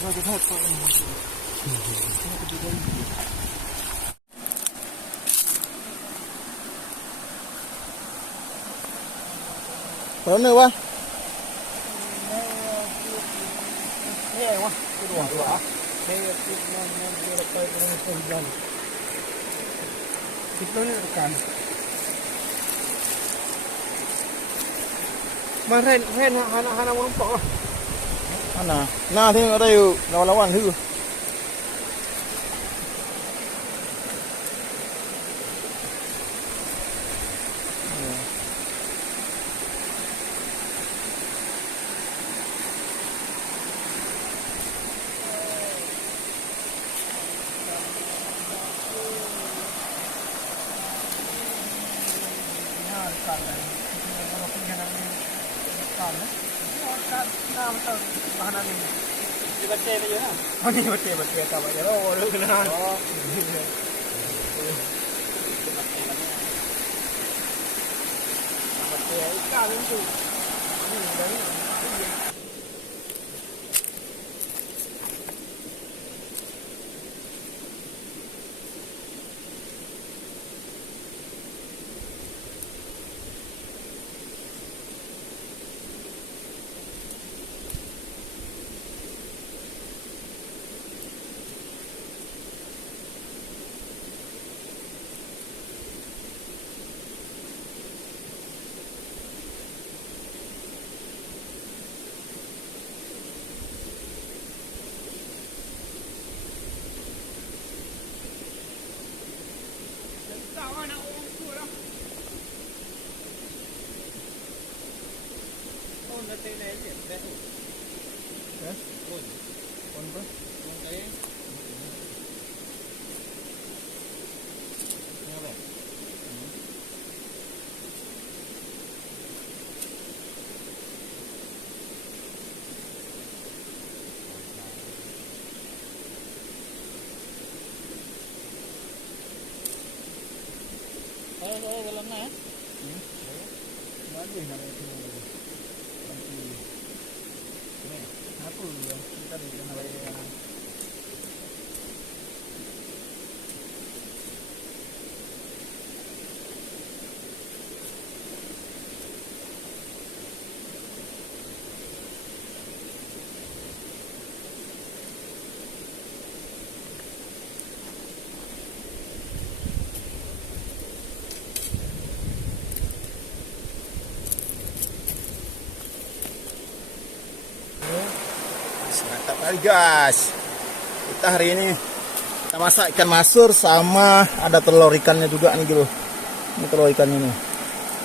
Mana wah? Ni wah, kedua. Saya dia lepas dengan sebulan. Kita ni rekan. Maren hana mau nampak lah. Mana? Nah, tengok ada yuk lawan-lawan tu. Bahan ni. Dia baca aja lah. Oh ni baca tak baca. Oh lu kenal. Oh. Baca ikan tu. Ni dari Saya dalam mana? bagus nak itu. Ni, apa yang kita nak bayar? Mantap kali guys. Kita hari ini kita masak ikan masur sama ada telur ikannya juga nih bro. Ini telur ikannya nih.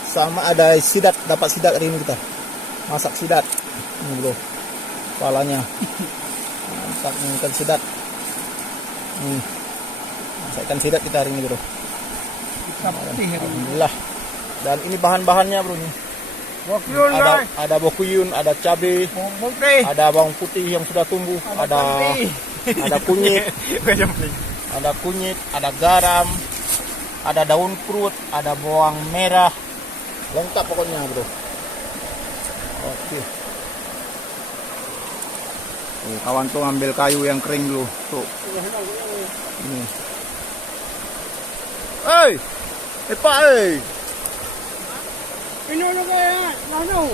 Sama ada sidat, dapat sidat hari ini kita. Masak sidat. Ini bro. Kepalanya. Mantap nih ikan sidat. Nih. Masak ikan sidat kita hari ini bro. Alhamdulillah. Dan ini bahan-bahannya bro nih. Ada bokuyun, ada cabai, ada bawang putih yang sudah tumbuh, ada kunyit, ada garam, ada daun kerut, ada bawang merah, lengkap pokoknya bro. Oke. Kawan tuh ambil kayu yang kering dulu, tuh. Ini. Hey, Pak, Ini kayak mana?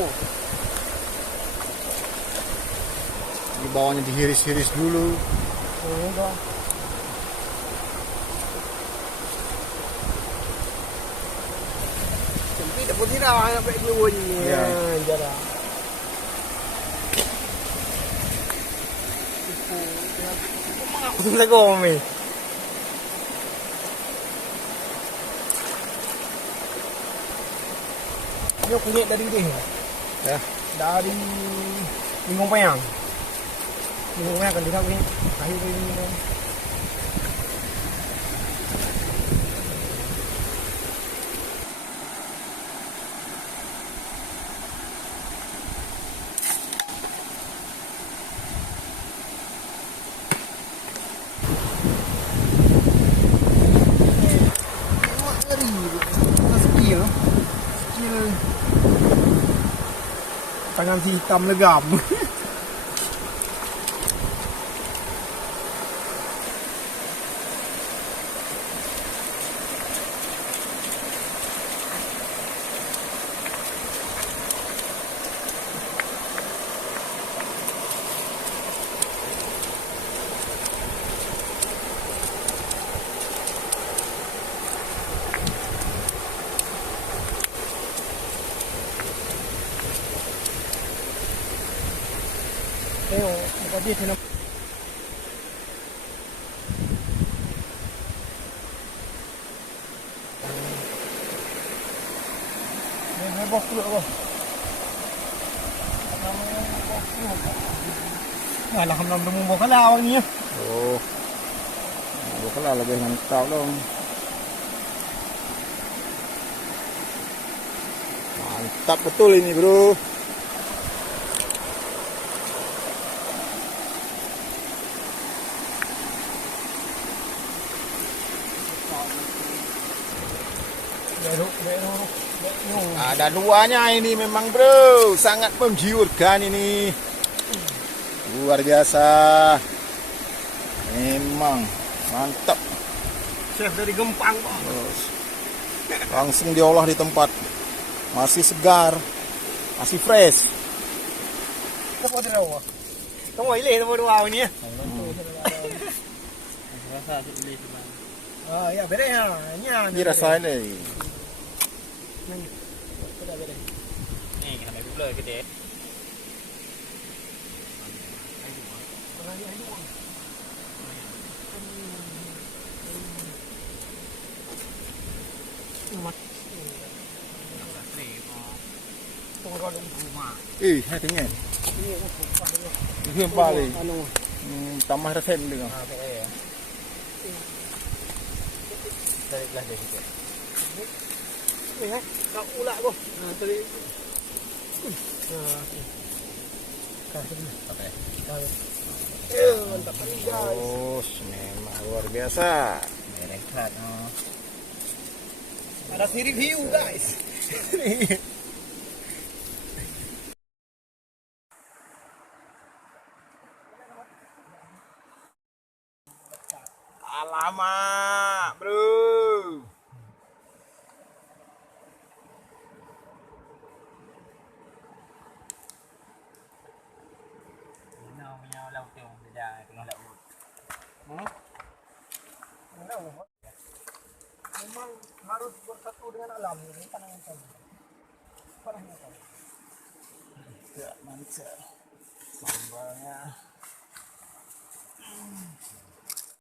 Di bawahnya dihiris-hiris dulu. Oh, enggak. Sampai dapat tidak sampai dulu ni. Ya, jarang. Aku sudah gome. Dia kunyit dari dia. Ya. Dari Lingkong Payang. Lingkong Payang kan dia kunyit. Kayu ini. Tangan si hitam legam. Tengok, muka dia kena. Ini bos pula bos. Alhamdulillah mau kalah orang ni ya. Oh. Kalau lebih mantap dong. Mantap betul ini, bro. Ada duanya ini memang, bro. Sangat menggiurkan ini. Luar biasa. Memang mantap. Chef dari Gempang, Pak. Langsung diolah di tempat. Masih segar. Masih fresh. Apa dia bawa? Tunggu ile tunggu dua ni ya. Rasa ile cuma. Ah, ya bere ya. Nya. Ini rasanya ini. Sudah bere. Ni kita main pula gede. Hai tengok. Ini balik. Tambah rasa dengan. Dari belah dia sikit. Ni kau ulak tu. Tadi. Mantap guys. Oh, memang luar biasa. Merekat. Ada review guys. Alamak, bro. Memang harus bersatu dengan alam ini pandangan saya. Pandangan saya. Tidak mantap. Sambalnya.